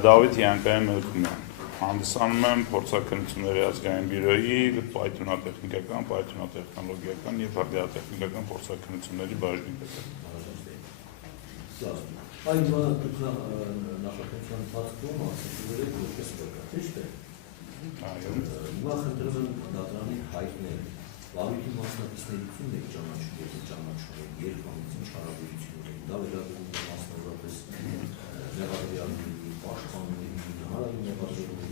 Դավիթ Յանկայան Մելքումյան, հանդիսանում եմ փորձաքննությունների ազգային բյուրոյի պայթյունատեխնիկական, պայթյունատեխնոլոգիական և ռադիոտեխնիկական փորձաքննությունների բաժնի պետ։ Այն նախաքննության ընթացքում ասացիները որպես կրկա, ճիշտ է։ Հիմա խնդրում եմ դատարանի հայտնել, Լավիթի մասնակիցներությունն եք ճանաչում և ճանաչում եք երբանից ինչ հարաբերություն ունեն, դա վերաբերում է մասնավորապես մեղադրյալների, պաշտպանների, հանրային մեղադրողների,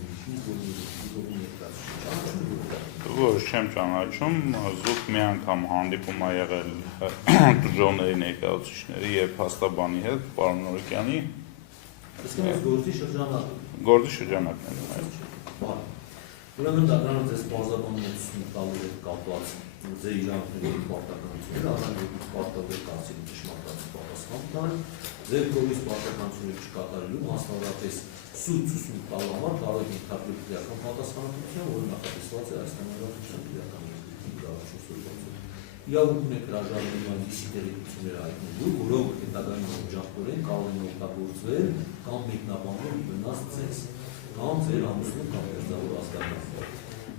Ոչ չեմ ճանաչում, զուտ մի անգամ հանդիպում ա եղել դժողների ներկայացուցիչների և փաստաբանի հետ, պարոն Նորիկյանի գործի շրջանակներում։ Ուրեմն դատարանը ձեզ պարզաբանություն տալու հետ կապված ձեր իրանքների պարտականությունները, առանց պարտադիր կարծիքի ճշմարտացի պատասխան տալ, ձեր կողմից պարտականությունները չկատարելու, մասնավորապես սուտ ցուցում տալու համար կարող եք ենթարկվել քրեական պատասխանատվության, որը նախատեսված է այս համարժության քրեական իրավունք ունեք հրաժարվելու այն դիսիտերիտությունները հայտնելու, որոնք հետագայում օջախորեն կարող են օգտագործվել կամ մեկնաբանվել վնաս ձեզ, կամ ձեր ամուսնու կամ գերձավոր ազգանունով։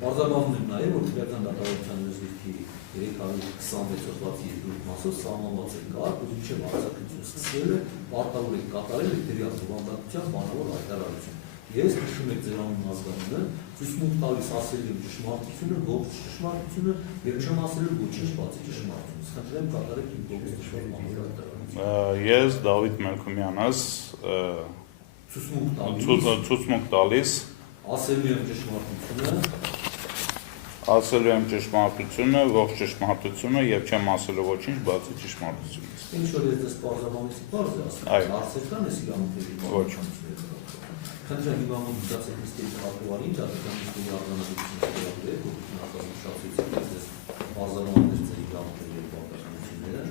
Պարզաբանում եմ նաև, որ քրեական դատավարության լեզվի 326 հոդվածի երկրորդ մասով սահմանված է կարգ, ու մինչև արձակություն սկսվելը պարտավոր եք կատարել հետևյալ բովանդակության բանավոր հայտարարություն։ Ես նշում եք ձեր անուն ազգանունը, ցույց տալիս ասել եմ ճշմարտությունը, ողջ ճշմարտությունը և չեմ ասել ոչինչ բացի ճշմարտությունից։ Խնդրեմ կատարեք իմ կողմից նշված բանավոր հայտարարություն։ Ես Դավիթ Մելքումյանս ցուցմունք տալիս ասելու եմ ճշմարտությունը, ողջ ճշմարտությունը և չեմ ասելու ոչինչ բացի ճշմարտությունից։ Ինչ որ ես դες պարզաբանեցի պարզ է ասել, հարցեր կան ես իրանքների պարզությունները։ Խնդրեմ իմանում դասեք նստերի հատուարի, դատական նստերի արձանագրությունները վերաբերել, որ հնարավորությունից դες պարզաբանեցի ձեր իրանքների և պարտականությունները։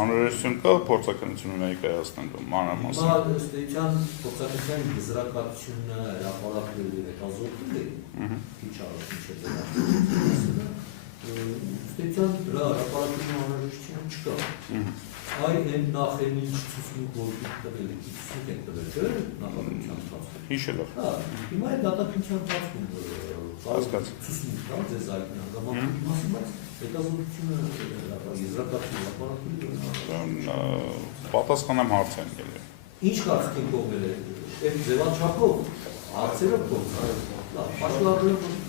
Անհրաժեշտություն կա փորձաքննությունը ներկայացնելու մանրամասն։ Հիմա ըստ էության փորձաքննության եզրակացությունը հրապարակվել և հետազոտվել է, քիչ առաջ մինչև ըստ էության դրա հրապարակելու անհրաժեշտություն չկա։ Այն նախ են ինչ ցուցմունք որ տվել եք, ցուցմունք եք տվել, չէ՞, նախաքննության ընթացքում։ Հիշելով։ Հիմա այդ դատականության ընթացքում ցուցմունք տալ ձեզ այդ հանգամանքի մասին, բայց հետազոտությունը եզրակացությունը հրապարակվել պատասխանեմ հարցեն գելի։ Ինչ կարծիք եք կողմել է, այդ ձևաչափով, հարցերով կողմել,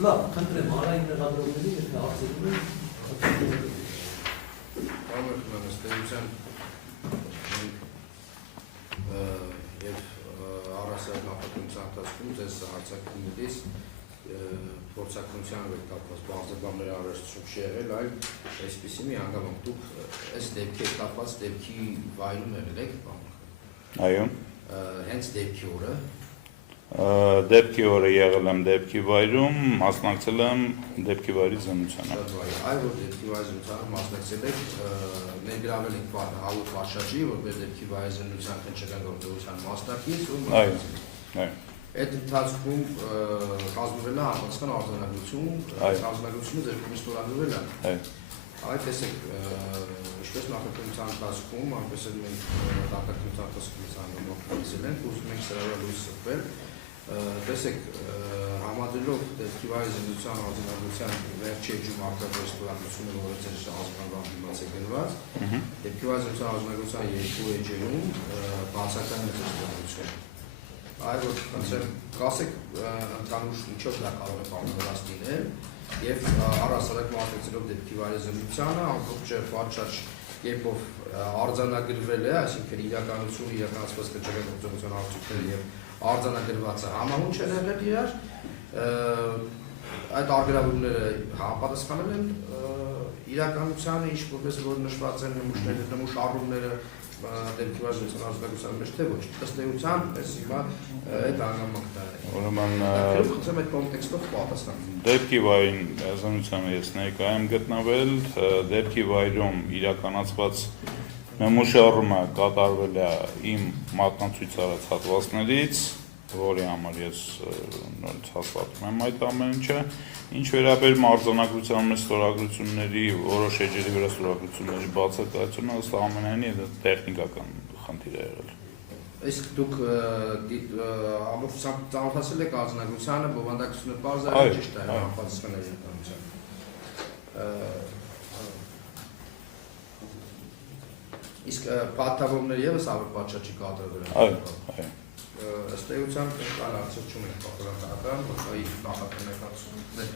լավ, խնդրեմ, հանրային մեղադրողների եթե հարցերում են, և առասարակ նախաքննության ընթացքում ձեզ արձակումից փորձաքննության հետ կապված բարձրաբանների անհրաժեշտություն չի եղել, այլ այսպիսի մի հանգամանք դուք այս դեպքի հետ կապված դեպքի վայրում եղել եք, այո, հենց դեպքի օրը դեպքի օրը եղել եմ դեպքի վայրում, մասնակցել եմ դեպքի վայրի զննությանը։ Այ որ դեպքի վայրի զննությանը մասնակցել եք, ներգրավել եք հաղուր պատշաճի, որպես դեպքի վայրի զննության քննչական գործողության մասնակից ու այդ ընթացքում կազմվել է համապատասխան արձանագրություն, արձանագրությունը ձեր կողմից ստորագրվել է։ Այ տեսեք, ինչպես նախաքննության ընթացքում, այնպես էլ մենք դատաքննության ընթացքում հանգամանքներ ենք, ուզում ենք սրա վրա լույս սրբել, տեսեք, համադրելով դեպքի վայրի զինվորության արձանագրության վերջի էջում արտադրած տվյալությունը, որը ձեր ազգանվան դիմաց է գրված, դեպքի վայրի զինվորության արձանագրության երկու էջերում բացական է ձեր տվյալությունը։ Այո, կասեք, ընդհանուր միջով դա կարող է բավականաց լինել եւ առհասարակ մասնակցելով դեպքի վայրի զինվորությանը ամբողջ պատշաճ կերպով արձանագրվել է, այսինքն իրականությունը իրականացված կրճատական գործողության արդյունքները եւ արձանագրվածը համահունչ են եղել իրար, այդ արգելավորումները համապատասխանել են իրականությանը, ինչ որպես որ նշված են նմուշները, նմուշ առումները դեպքի վայրի զինվորության մեջ թե ոչ, ըստ էության այս հիմա այդ հանգամանքն է։ Ուրեմն խնդրեմ այդ կոնտեքստով պատասխանել։ Դեպքի վայրին զինվորությանը ես ներկայ եմ գտնվել, դեպքի վայրում իրականացված նմուշառումը կատարվել է իմ մատնացույց արած հատվածներից, որի համար ես նորից հաստատում եմ այդ ամեն ինչը, ինչ վերաբերում արձանագրության մեջ ստորագրությունների, որոշ էջերի վրա ստորագրությունների բացակայությունը, ըստ ամենայնի տեխնիկական խնդիր է եղել։ Իսկ դուք ամբողջությամբ ծանոթացել եք արձանագրությանը, բովանդակությունը պարզ է, ճիշտ է, համապատասխանել իրականությանը։ Իսկ պատահողներ եւս ավելի պատշաճի կատարվել են։ Այո։ Ըստ էության կան արդյոք չունենք պատասխանատվական, որովհետեւ նախատեսություններ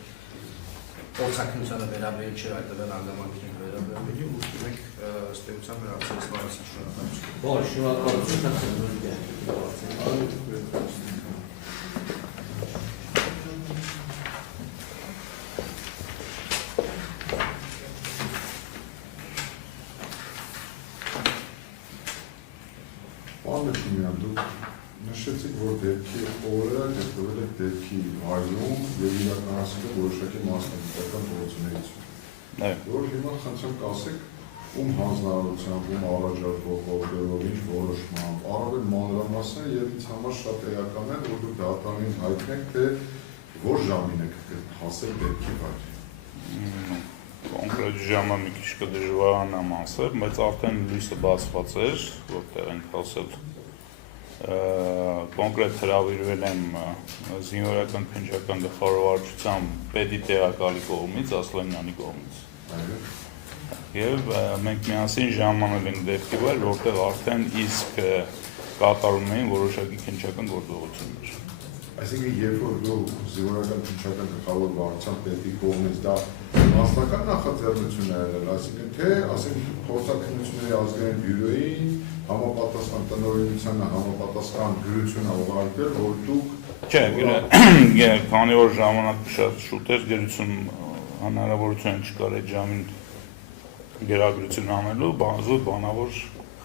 փորձակնությանը վերաբերել չէ այդ հանգամանքին վերաբերելու, ուստի մենք ըստ էության վերացրել սպառասի շնորհակալություն։ Ոչ, շնորհակալություն Նշեցիք, որ դեպքի օրը գտնվել եք դեպքի վայրում եւ իրականացրել որոշակի մասնագիտական գործունեություն։ Որ հիմա խնդրեմ կասեք, ում հանձնարարությամբ, ում առաջարկով, ողջերով, ինչ որոշմամբ, առավել մանրամասն եւ ինձ համար շատ էական է, որ դուք դատարանին հայտնեք, թե որ ժամին եք հասել դեպքի վայր։ Կոնկրետ ժամը մի քիչ կդժվարանամ ասել, բայց արդեն լույսը բացված էր, որտեղ ենք հասել։ Կոնկրետ հրավիրվել եմ զինվորական քննչական գլխավորվարչության պետի տեղակալի կողմից, Ասլանյանի կողմից։ Եվ մենք միասին ժամանել ենք դեպքի վայր, որտեղ արդեն իսկ կատարում էին որոշակի քննչական գործողություններ։ Այսինքն, երբ որ դու զինվորական քննչական գլխավորվարչության պետի կողմից դա մասնական նախաձեռնություն է եղել, այսինքն թե, ասենք, փորձաքննությունների ազգային բյուրոյին համապատասխան տնօրինությանը համապատասխան գրություն ուղարկել, որ դուք Չէ, քանի որ ժամանակը շատ շուտ էր, գրություն հնարավորություն չկար այդ ժամին գերագրություն անելու, զուտ բանավոր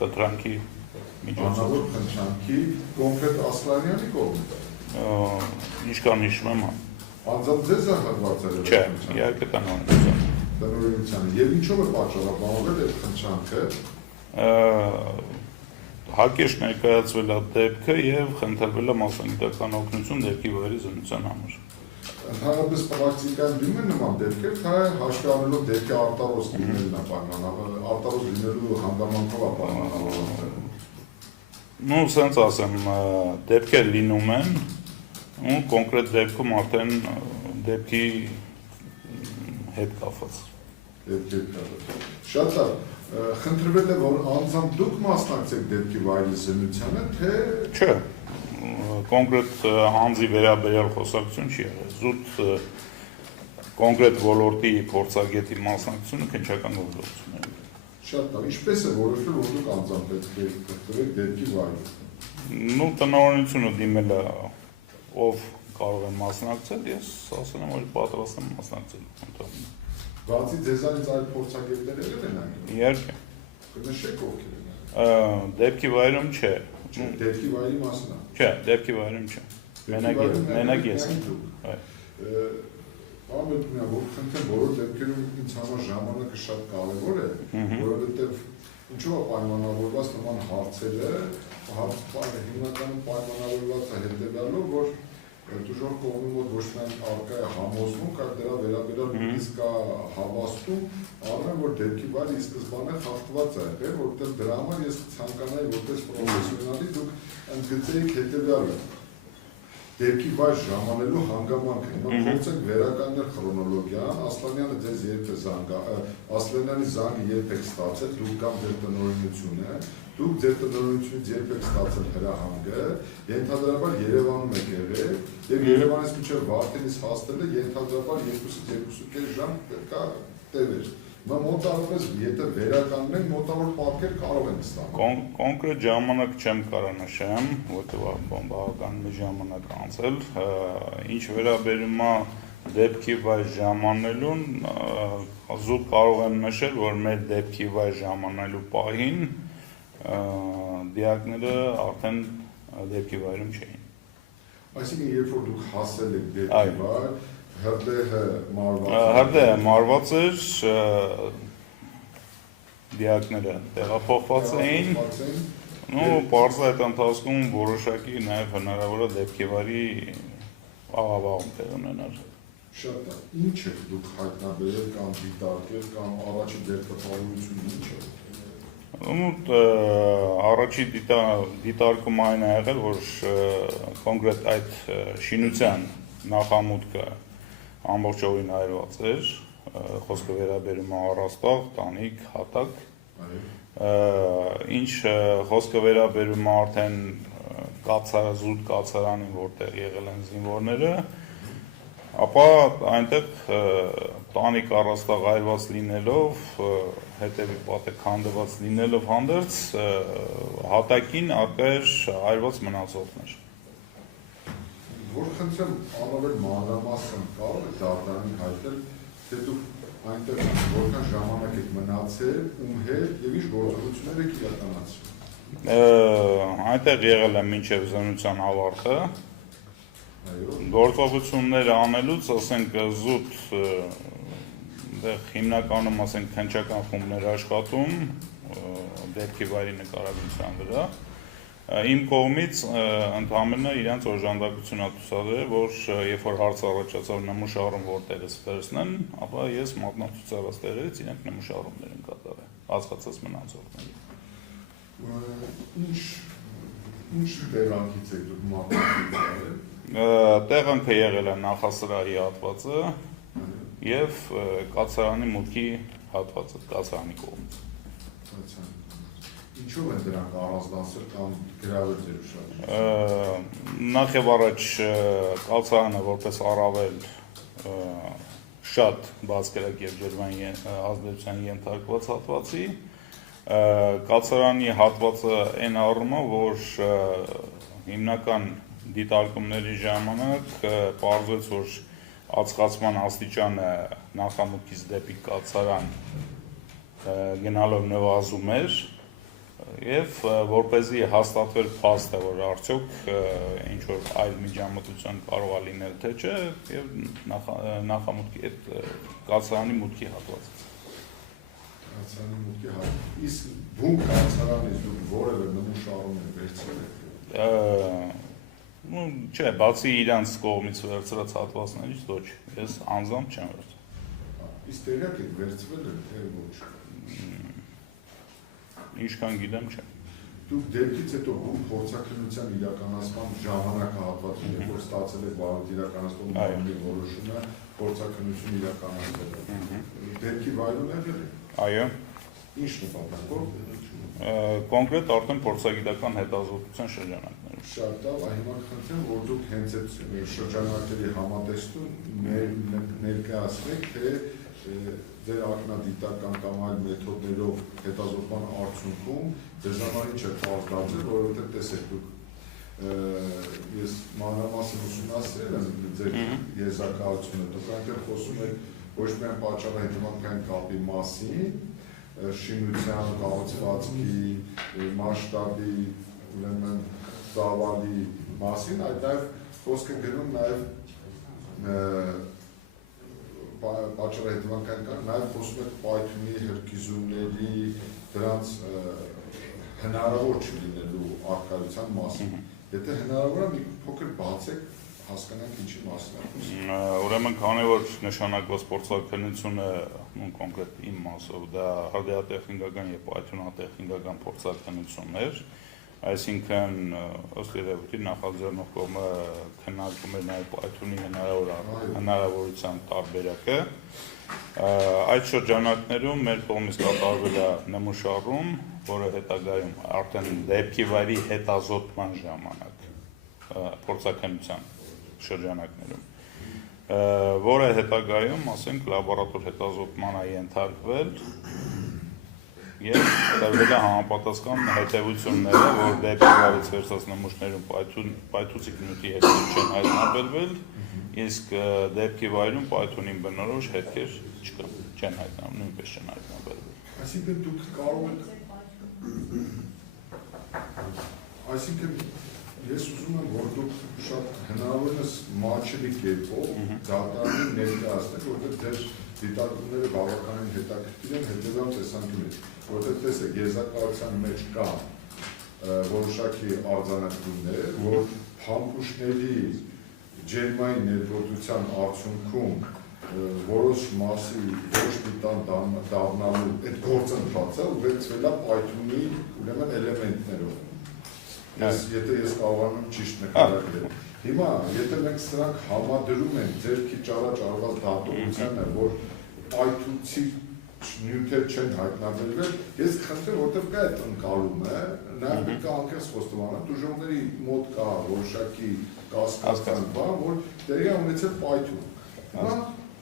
խնդրանքի միջոցով։ Բանավոր խնդրանքի կոնկրետ Ասլանյանի կողմից։ Ինչքան հիշում եմ, Անձամբ ձեզ է հղվածել։ Չէ, իհարկե տնօրինությանը։ Տնօրինությանը։ Եվ ինչով է պատճառաբանվել այդ խնդրանքը։ Հակեշ ներկայացվել է դեպքը եւ խնդրվել է մասնագիտական օգնություն դեպքի վայրի զինվորության համար։ Ընդհանրապես պրակտիկան դիմում է նման դեպքեր, թե հաշվի առնելով դեպքի արտարոց լինելն է պայմանավորված, արտարոց լինելու հանգամանքով է պայմանավորված։ Ну, սենց ասեմ, դեպքեր լինում են, ու կոնկրետ դեպքում արդեն դեպքի հետ կապված։ Շատ լավ։ Խնդրվել է, որ անձամբ դուք մասնակցեք դեպքի վայրի զինվորությանը, թե Չէ, կոնկրետ անձի վերաբերյալ խոսակցություն չի եղել։ Զուտ կոնկրետ ոլորտի փորձագետի մասնակցությունը քննչական գործողություններ։ Շատ լավ, ինչպես է որոշվել, որ դուք անձամբ պետք է գտնվեք դեպքի վայրում։ Ну, տնօրինությունը դիմել է, ով կարող է մասնակցել, ես ասել եմ, որ պատրաստ եմ մասնակցել։ Բացի ձեզանից այլ փորձագետներ եղել են այն։ Իհարկե։ Կնշեք ովքեր են։ Դեպքի վայրում չէ։ Դեպքի վայրի մասն է։ Չէ, դեպքի վայրում չէ։ Մենակ ես։ Ամենը որ խնդրեմ, որը դեպքերում ինձ համար ժամանակը շատ կարևոր է, որովհետև ինչու է պայմանավորված նման հարցերը, հիմնականում պայմանավորված է հետևյալով, որ դժոխ կողմի մոտ ոչ միայն առկա է համոզմունք, այլ դրա վերաբերյալ նույնիսկ կա հավաստում, առնեմ, որ դեպքի վայրը ի սկզբանե խախտված է եղել, որովհետև դրա համար ես ցանկանայի որպես պրոֆեսիոնալի դուք ընդգծեիք հետևյալը, դեպքի վայր ժամանելու հանգամանքը։ Հիմա փորձենք վերականգնել քրոնոլոգիան, Ասլանյանը ձեզ երբ է Ասլանյանի զանգը երբ եք ստացել, դուք կամ ձեր տնօրինությունը, դուք ձեր տնօրինությունից երբ եք ստացել հրահանգը, ենթադրաբար Երևանում եք եղել, եւ Երևանից մինչեւ Վարդենից հասնելը ենթադրաբար 2-2.5 ժամ պետք է տևեր։ Հիմա մոտավորապես եթե վերականգնենք մոտավոր պատկեր կարող ենք ստանալ։ Կոնկրետ ժամանակ չեմ կարող նշեմ, որտեղ բավական մի ժամանակ անցել, ինչ վերաբերում է դեպքի վայր ժամանելուն, զուտ կարող եմ նշել, որ մեր դեպքի վայր ժամանելու պահին դիակները արդեն դեպքի վայրում չէին։ Այսինքն երբ որ դուք հասել եք դեպքի վայր, հրդեհը մարված էր, դիակները տեղափոխված էին, պարզ այդ ընթացքում որոշակի նաև հնարավոր է դեպքի վայրի աղավաղում տեղ ունենալ։ Շատ է, ինչ եք դուք հայտնաբերել կամ դիտարկել կամ առաջի դեր տպավորությունը ինչ է։ Առաջի դիտարկում այն է եղել, որ կոնկրետ այդ շինության նախամուտքը ամբողջովին այրված էր, խոսքը վերաբերում է առաստաղ, տանիք, հատակ, ինչ խոսքը վերաբերում է արդեն զուտ կացարանին, որտեղ եղել են զինվորները, ապա այնտեղ տանիք առաստաղ այրված լինելով, հետևի պատը քանդված լինելով հանդերձ, հատակին առկա էր այրված մնացորդներ։ Որ խնդրեմ անորել մանրամասն կարող եք դառնալի հայտնել, թե դուք այնտեղ որքան ժամանակ եք մնացել, ում հետ եւ ինչ գործողություններ եք իրականացրել։ Այնտեղ եղել եմ մինչև զինության ավարտը։ Գործողությունները անելուց, ասենք զուտ հիմնականում ասենք քննչական խումբներ աշխատում դեպքի վայրի նկարագրության վրա։ Իմ կողմից ընդհանրապես իրենց օժանդակությունը ցուցադրել, որ երբ որ հարց առաջացավ նմուշարում որտեղից վերցնեն, ապա ես մատնացուցարած տեղերից իրենք նմուշարումներ են կատարել, հասկացած մնացորդների։ Ինչ տեղանքից եք դուք մատնացուցարել։ Տեղանքը եղել է նախասրահի հատվածը եւ կացարանի մուտքի հատվածը, կացարանի կողմից։ Ինչու են դրանք առանձնացել կամ գրավել ձեր ուշադրությունը։ Նախ եւ առաջ կացարանը որպես առավել շատ բացկրակ եւ ջերմային ազդեցության ենթարկված հատվածի, կացարանի հատվածը այն առումով, որ հիմնական դիտարկումների ժամանակ պարզվեց, որ ածխացման աստիճանը նախամուտքից դեպի կացարան գնալով նվազում էր եւ որպեսզի հաստատվեր փաստը, որ արդյոք ինչ որ այլ միջամտություն կարող է լինել թե չէ եւ նախամուտքի այդ կացարանի մուտքի հատվածից։ Կացարանի մուտքի հատված։ Իսկ բուն կացարանից դուք որևէ նմուշարում եք վերցրել եք։ Չէ, բացի իրանց կողմից վերցրած հատվածներից ոչ, ես անձամբ չեմ վերցրել։ Իսկ տեղյակ եք վերցվել թե ոչ։ Ինչքան գիտեմ չէ։ Դուք դեպքից հետո ում փորձաքննության իրականացման ժամանակահատվածում, երբ որ ստացել եք բարդ իրականացնող մարմնի որոշումը, փորձաքննություն իրականացնել։ Դեպքի վայրում եղել եք։ Այո։ Ինչ նպատակով։ Կոնկրետ արդեն փորձագիտական հետազոտության շրջանակներում։ Շատ լավ, հիմա խնդրեմ, որ դուք հենց այդ շրջանակների համատեքստում ներկայացնեք, թե ձեր ակնադիտական կամ այլ մեթոդներով հետազոտման արդյունքում ձեզ համար ինչ է պարզ դարձել, որովհետև տեսեք դուք ես մանրամասն ուսումնասիրել եմ ձեր եզրակացությունը, դուք այնտեղ խոսում եք ոչ միայն պատճառահետևանքային կապի մասին, շինության, կառուցվածքի, մասշտաբի, ուրեմն ծավալի մասին, այլ նաև խոսք է գնում նաև պատճառահետևանքային, նաև խոսում եք պայթյունի հրկիզումների, դրանց հնարավոր չլինելու առկայության մասին։ Եթե հնարավոր է մի փոքր բացեք, հասկանանք ինչի մասին է խոսում։ Ուրեմն քանի որ նշանակված փորձաքննությունը կոնկրետ իմ մասով դա ռադիոտեխնիկական եւ պայթյունատեխնիկական փորձաքննություններ, Այսինքն ըստ երևույթի նախաձեռնող կողմը քննարկում է նաև Python-ի հնարավորության տարբերակը։ Այդ շրջանակներում մեր կողմից կատարվել է նմուշառում, որը հետագայում արդեն դեպքի վայրի հետազոտման ժամանակ փորձաքննության շրջանակներում, որը հետագայում, ասենք, լաբորատոր հետազոտման է ենթարկվել եւ տրվել է համապատասխան հետեւությունները, որ դեպքի վայրից վերցած նմուշներում պայթուցիկ նյութի հետքեր չեն հայտնաբերվել, իսկ դեպքի վայրում պայթունին բնորոշ հետքեր չեն հայտնաբերվել, նույնպես չեն հայտնաբերվել։ Այսինքն դուք կարող եք ես ուզում եմ, որ դուք շատ հնարավորինս մատչելի կերպով դատարանին ներկայացնեք, որտեղ ձեր դիտարկումները բավականին հետաքրքիր են հետևյալ տեսանկյունից, որտեղ տեսեք, եզրակացության մեջ կա որոշակի արձանագրումներ, որ փամփուշտների ջերմային ներգործության արդյունքում որոշ մասի որոշ միտան դառնալու այդ գործընթացը ուղեկցվել է Python-ի ուրեմն էլեմենտներով։ Եթե ես կարողանում ճիշտ նկարագրել։ Հիմա, եթե մենք սրանք համադրում ենք ձեր քիչ առաջ արված դատողությանը, որ պայթուցիկ նյութեր չեն հայտնաբերվել, ես խնդրեմ, որտեղ կա այդ ընկալումը, նաև պետք է անկեղծ խոստովանեմ, դժողների մոտ կա որոշակի կասկածան բան, որ տեղի ունեցել Python։ Հիմա,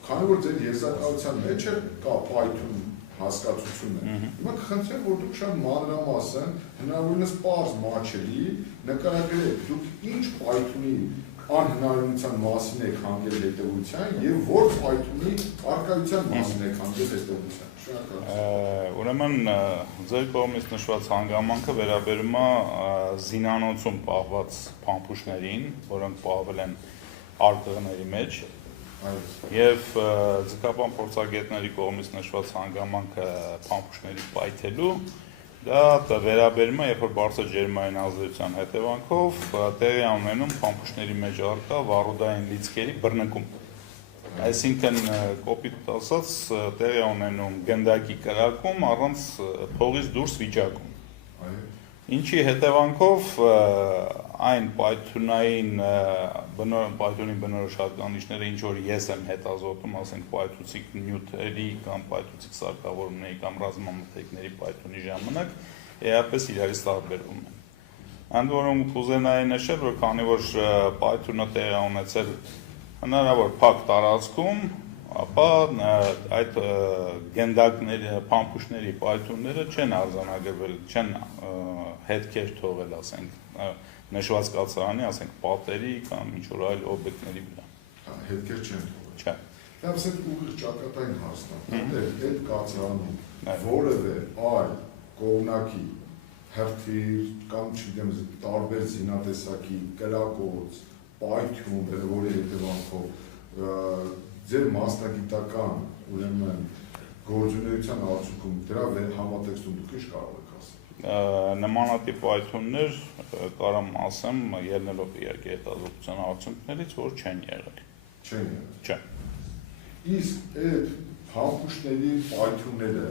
քանի որ ձեր եզրակացության մեջ կա Python հասկացությունը, հիմա կխնդրեմ, որ դուք շատ մանրամասն, հնարավորինս պարզ մատչելի նկարագրեք, դուք ինչ Python-ի անհնարինության մասին եք հանգել հետևության և որ Python-ի առկայության մասին եք հանգել հետևության։ Ուրեմն ձեր կողմից նշված հանգամանքը վերաբերում է զինանոցում պահված փամփուշտներին, որոնք պահվել են արկղների մեջ, եւ ձգապան փորձագետների կողմից նշված հանգամանքը փամփուշտների պայթելու, դա վերաբերում է, երբ որ բարձր ջերմային ազդեցության հետևանքով տեղի ունենում փամփուշտների մեջ առկա վառոդային լիցքերի բռնկում։ Այսինքն կոպիտ ասած տեղի ունենում գնդակի կրակում առանց փողից դուրս վիճակում։ Ինչի հետևանքով այն Python-ի բնորոշ հատկանիշները, ինչ որ ես եմ հետազոտում, ասենք պայթուցիկ նյութերի կամ պայթուցիկ սարքավորումների կամ ռազմամթերքների Python-ի ժամանակ, էապես իրարից տարբերվում են։ Ընդ որում կուզենայի նշել, որ քանի որ Python-ը տեղի ունեցել հնարավոր փակ տարածքում, ապա այդ գնդակների, փամփուշտների պայթունները չեն արձանագրվել, չեն հետքեր թողել, ասենք, նշված կացարանի, ասենք, պատերի կամ ինչ-որ այլ օբյեկտների վրա։ Հետքեր չեն թողել։ Չէ։ Դա ասենք ուղիղ ճակատային հասնա, այդ կացարանում որևէ այլ կողմնակի հերթիր կամ չգիտեմ տարբեր զինատեսակի կրակոց, պայթյուն, որի հետևանքով ձեր մասնագիտական ուրեմն գործունեության արդյունքում դրա համատեքստում դուք ինչ կարող եք ասել։ Նմանատիպ պայթյուններ կարամ ասեմ, ելնելով իհարկե հետազոտության արդյունքներից, որ չեն եղել։ Չեն եղել։ Չէ։ Իսկ այդ փամփուշտների պայթյունները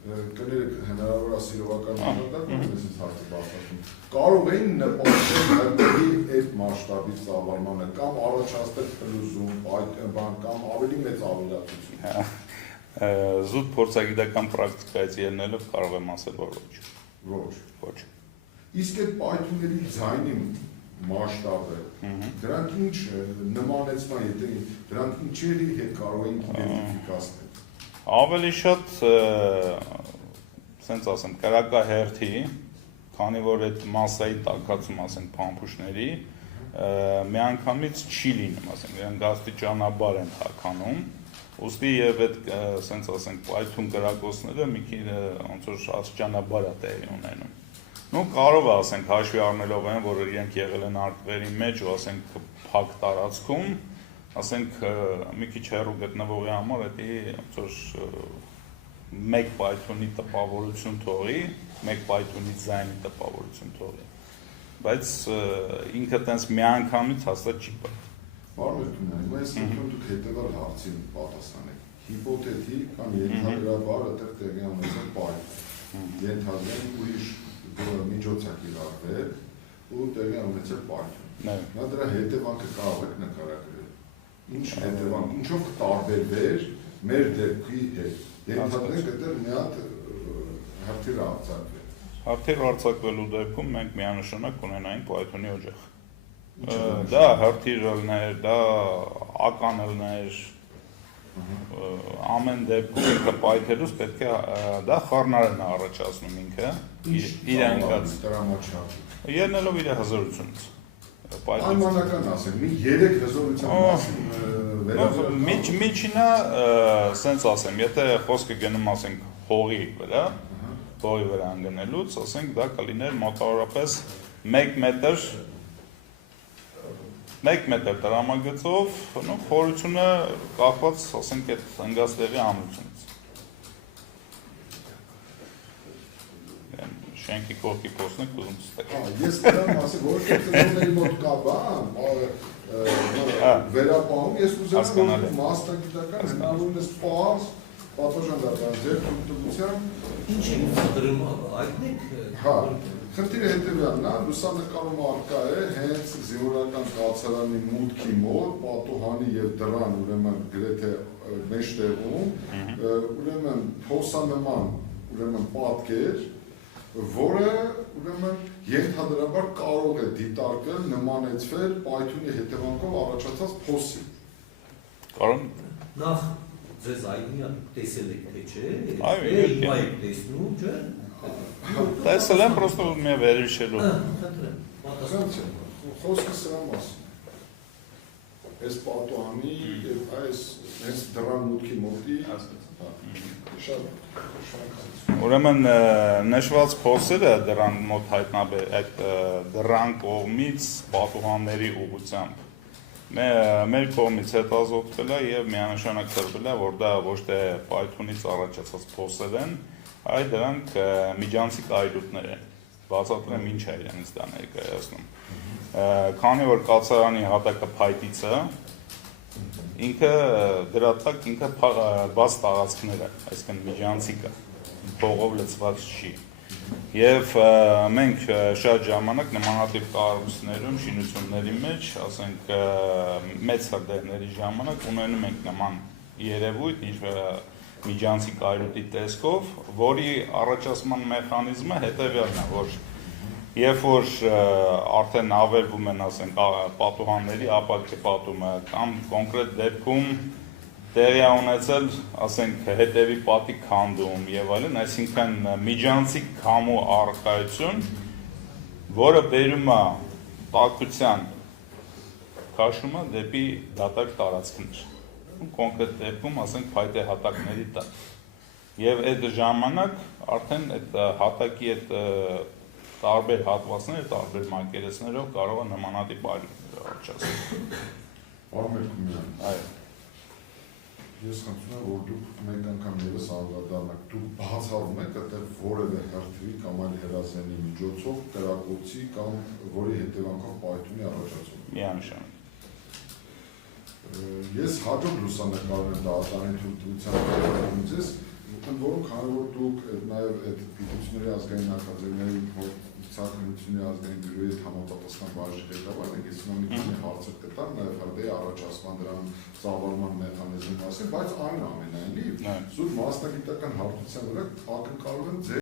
կներեք հնարավոր է սիրողական մակարդակում ես հարցը բացատրում։ Կարող էին նպաստել հայտնի այդ մասշտաբի ծավալմանը կամ առաջացնել փլուզում, կամ ավելի մեծ ավելացություն։ Զուտ փորձագիտական պրակտիկայից ելնելով կարող եմ ասել, որ ոչ։ Ոչ։ Իսկ այդ պայթյունների ձայնի մասշտաբը, դրանք ինչ նմանեցման, եթե դրանք ինչերի հետ կարող էին իդենտիֆիկացնել։ Ավելի շատ, սենց ասեմ, կրակահերթի, քանի որ այդ մասայի տաքացում, ասենք, փամփուշտների, միանգամից չի լինում, ասենք, դրանք աստիճանաբար են հագանում, ուստի եւ այդ, սենց ասենք, պայթուն կրակոցները մի քիչ ոնց որ աստիճանաբար է տեղի ունենում։ Ну կարող է, ասենք, հաշվի առնելով այն, որ իրենք եղել են արկղերի մեջ ու ասենք փակ տարածքում, ասենք մի քիչ հեռու գտնվողի համար դա ոնց որ մեկ Python-ի տպավորություն թողի, մեկ Python-ի ձայնի տպավորություն թողի, բայց ինքը տենց միանգամից հաստատ չի պատահ։ Պարոն Թումանյան, այս դուք հետևալ հարցին պատասխանեք։ Հիպոթետիկ կամ ենթադրաբար այդտեղ տեղի ունեցել Python։ Ենթադրենք ուրիշ միջոց է կիրառվել ու տեղի ունեցել պայթյուն։ Նա դրա հետևանքը կարող եք նկարագրել։ Ինչ հետևանք, ինչով կտարբերվեր մեր դեպքի հետ։ Ենթադրենք այդտեղ մի հատ հրթիռ արձակվել։ Հրթիռ արձակվելու դեպքում մենք միանշանակ կունենայինք պայթյունի օջախ։ Դա հրթիռ ելներ, դա ական ելներ, ամեն դեպքում ինքը պայթելուց պետք է դա խառնարան է առաջացնում ինքը իր անկած ելնելով իր հզորությունից պայմանական ասենք մի 3 հզորության մասին միջինը սենց ասեմ եթե խոսքը գնում ասենք հողի վրա անգնելուց ասենք դա կլիներ մոտավորապես 1 մետր տրամագծով, խորությունը կախված, ասենք, այդ ընկած տեղի ամրությունից։ Շենքի կողքի փոսն եք ուզում ստեք։ Ես դրան ասեմ, որ ծնողների մոտ կա բան, վերապահում, ես ուզում եմ մասնագիտական հնարավորինս պահս, պատվաժան դարձան, ձեր թույլտվության։ Ինչ են դրում այդնեք։ Հա, խնդիրը հետևյալն է, լուսանկարում առկա է հենց զինվորական կացարանի մուտքի մոտ, պատուհանի եւ դռան ուրեմն գրեթե մեջտեղում, ուրեմն փոսանման ուրեմն պատկեր, որը ուրեմն ենթադրաբար կարող է դիտարկել, նմանեցվել պայթյունի հետևանքով առաջացած փոսի։ Կարող Նախ ձեզ այդնի տեսել եք թե չէ, հիմա եք տեսնում, չէ՞։ Տեսել եմ, պրոստո ուզում եմ վերհիշելու։ Խոսքը սրա մասին։ Այս պատուհանի եւ այս հենց դռան մուտքի մոտի Ուրեմն նշված փոսերը դռան մոտ հայտնաբեր այդ դռան կողմից պատուհանների ուղղությամբ մեր կողմից հետազոտվել է եւ միանշանակ տրվել է, որ դա ոչ թե պայթյունից առաջացած փոսեր են, այլ դրանք միջանցիկ այլուտներ են։ Բացատրեմ ինչ է իրենից դա ներկայացնում։ Քանի որ կացարանի հատակը փայտից է, ինքը դրա տակ ինքը բաց տարածքներ է, այսինքն միջանցիկ է, փողով լցված չի։ Եվ մենք շատ ժամանակ նմանատիպ կառույցներում, շինությունների մեջ, ասենք մեծ հրդեհների ժամանակ ունենում ենք նման երևույթ, միջանցիկ այլուտի տեսքով, որի առաջացման մեխանիզմը հետևյալն է, որ երբ որ արդեն ավերվում են, ասենք, պատուհանների ապակի պատումը կամ կոնկրետ դեպքում տեղի ունեցել, ասենք, հետևի պատի քանդում եւ այլն, այսինքն միջանցիկ քամու առկայություն, որը բերում է տաքության քաշումը դեպի դատարկ տարածքներ։ Կոնկրետ դեպքում, ասենք, փայտե հատակների տակ։ Եվ այդ ժամանակ արդեն այդ հատակի այդ տարբեր հատվածները, տարբեր մակերեսներով կարող է նմանատիպ այլուտներ առաջացնել։ Այո։ Ես խնդրում եմ, որ դուք մեկ անգամ ևս անդրադառնաք, դուք բացառում եք այդտեղ որևէ հրթիռի կամ այլ հրազդանի միջոցով կրակոցի կամ որի հետևանքով պայթյունի առաջացում։ Միանշանակ։ Ես հաջորդ լուսանկարում եմ դատարանի թույլտվության ձեզ, ընդ որում քանի որ դուք նաև այդ գիտությունների ազգային ակադեմիայի Ցանկությունների ազգային բյուրոյի համապատասխան բաժնի ղեկավարն եք, ես մի քանի հարցեր կտամ նաև հրդեհի առաջացման դրան ծավալման մեխանիզմի մասին, բայց այնուամենայնիվ զուտ մասնագիտական հարթության վրա ակնկալում եմ ձեր